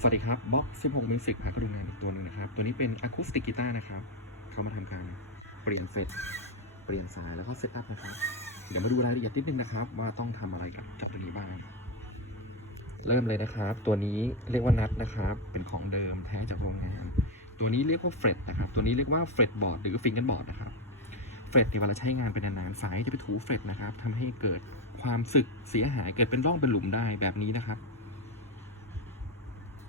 สวัสดีครับบ็อก16 Music พาก็ดูงานอีกตัวหนึ่งนะครับ ตัวนี้เป็นอะคูสติกกีตาร์นะครับ เขามาทำการเปลี่ยนเฟซเปลี่ยนสายแล้วก็เซตอัพนะครับ เดี๋ยวมาดูรายละเอียดนิดนึงนะครับ ว่าต้องทำอะไรกับจับตัวนี้บ้าง เริ่มเลยนะครับ ตัวนี้เรียกว่านัทนะครับ เป็นของเดิมแท้จากโรงงาน ตัวนี้เรียกว่าเฟรดนะครับ ตัวนี้เรียกว่าเฟรดบอร์ดหรือฟิงเกิลบอร์ดนะครับ เฟรดเนี่ยเวลาใช้งานไปนานๆสายจะไปถูเฟรดนะครับทำให้เกิดความสึกเสียหายเกิดเป็นร่องเป็นหลุมได้แบบนี้นะครับ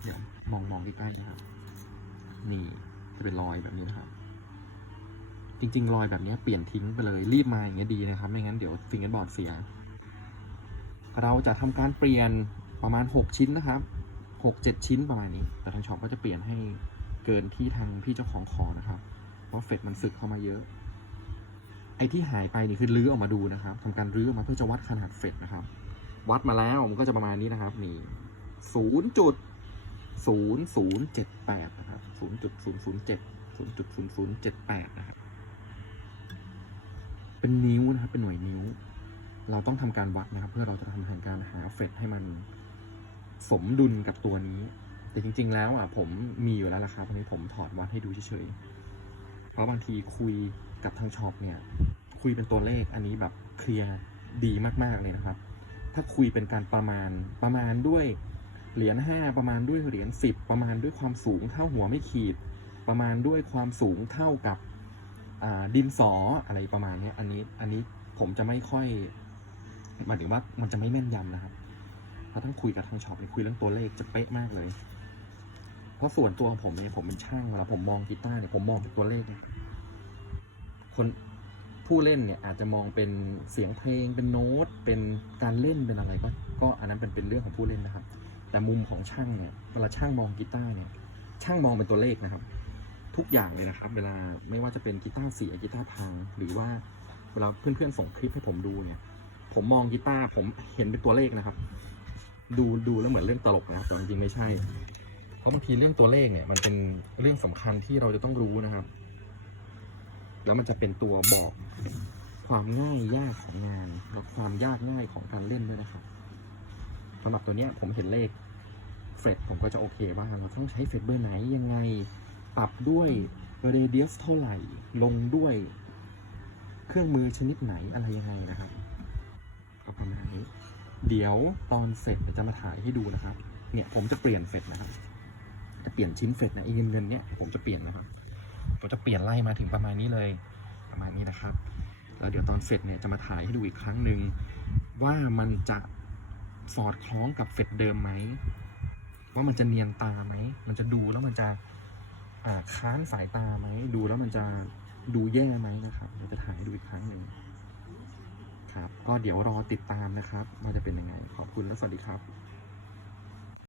เดี๋ยวมองมองใกล้ๆนะครับ นี่จะเป็นรอยแบบนี้นะครับ จริง ๆ รอยแบบนี้เปลี่ยนทิ้งไปเลยรีบมาอย่างเงี้ยดีนะครับ ไม่งั้นเดี๋ยวฟิงเกิลบอร์ดเสีย เราจะทำการเปลี่ยนประมาณ 6 ชิ้นนะครับ6 7 ชิ้นประมาณนี้ แต่ทางช็อปก็จะเปลี่ยนให้เกินที่ทางพี่เจ้าของขอนะครับ เพราะเฟดมันสึกเข้ามาเยอะ ไอ้ที่หายไปนี่คือรื้อออกมาดูนะครับทำการรื้อออกมาเพื่อจะวัดขนาดเฟดนะครับ วัดมาแล้วมันก็จะประมาณนี้นะครับ นี่ศูนย์จุด ศูนย์ศูนย์เจ็ดแปดนะครับศูนย์จุดศูนย์ศูนย์เจ็ดศูนย์จุดศูนย์ศูนย์เจ็ดแปดนะครับ เป็นนิ้วนะครับ เป็นหน่วยนิ้ว เราต้องทำการวัดนะครับ เพื่อเราจะทำการหาเฟดให้มันสมดุลกับตัวนี้ แต่จริง ๆ แล้วอะผมมีอยู่แล้วละครับวันนี้ผมถอดวัดให้ดูเฉยๆ เพราะบางทีคุยกับทางช็อปเนี่ย คุยเป็นตัวเลขอันนี้แบบเคลียร์ดีมากๆเลยนะครับ ถ้าคุยเป็นการประมาณประมาณด้วย เหรียญห้าประมาณด้วยเหรียญสิบประมาณด้วยความสูงเท่าหัวไม่ขีด ประมาณด้วยความสูงเท่ากับดินสออะไรประมาณนี้อันนี้อันนี้ผมจะไม่ค่อยหมายถึงว่ามันจะไม่แม่นยำนะครับเพราะทั้งคุยกับทางช็อปเนี่ยคุยเรื่องตัวเลขจะเป๊ะมากเลย เพราะส่วนตัวของผมเนี่ยผมเป็นช่างเวลาผมมองกีตาร์เนี่ยผมมองเป็นตัวเลขเนี่ยคนผู้เล่นเนี่ยอาจจะมองเป็นเสียงเพลงเป็นโน้ต เป็นการเล่นเป็นอะไรก็ก็อันนั้นเป็นเป็นเรื่องของผู้เล่นนะครับ แต่มุมของช่างเนี่ยเวลาช่างมองกีตาร์เนี่ยช่างมองเป็นตัวเลขนะครับ ทุกอย่างเลยนะครับ เวลาไม่ว่าจะเป็นกีตาร์เสียกีตาร์พัง หรือว่าเวลาเพื่อนๆส่งคลิปให้ผมดูเนี่ยผมมองกีตาร์ผมเห็นเป็นตัวเลขนะครับ ดูดูแล้วเหมือนเรื่องตลกนะครับแต่จริงๆไม่ใช่ เพราะบางทีเรื่องตัวเลขเนี่ย มันเป็นเรื่องสำคัญที่เราจะต้องรู้นะครับ แล้วมันจะเป็นตัวบอกความง่ายยากของงานและความยากง่ายของการเล่นด้วยนะครับ สำหรับตัวเนี้ยผมเห็นเลขเฟรดผมก็จะโอเคว่าเราต้องใช้เฟรดเบอร์ไหนยังไง ปรับด้วยเรเดียสเท่าไหร่ ลงด้วยเครื่องมือชนิดไหนอะไรยังไงนะครับก็ประมาณนี้ เดี๋ยวตอนเสร็จจะมาถ่ายให้ดูนะครับ เนี่ยผมจะเปลี่ยนเฟรดนะครับจะเปลี่ยนชิ้นเฟรดนะไอ้เงินเงินเนี่ยผมจะเปลี่ยนนะครับผมจะเปลี่ยนไล่มาถึงประมาณนี้เลยประมาณนี้นะครับ แล้วเดี๋ยวตอนเสร็จเนี่ยจะมาถ่ายให้ดูอีกครั้งหนึ่งว่ามันจะ สอดคล้องกับเฟดเดิมไหมว่ามันจะเนียนตาไหมมันจะดูแล้วมันจะค้านสายตาไหมดูแล้วมันจะดูแย่ไหมนะครับเราจะถ่ายดูอีกครั้งหนึ่งครับ ก็เดี๋ยวรอติดตามนะครับว่าจะเป็นยังไงขอบคุณและสวัสดีครับ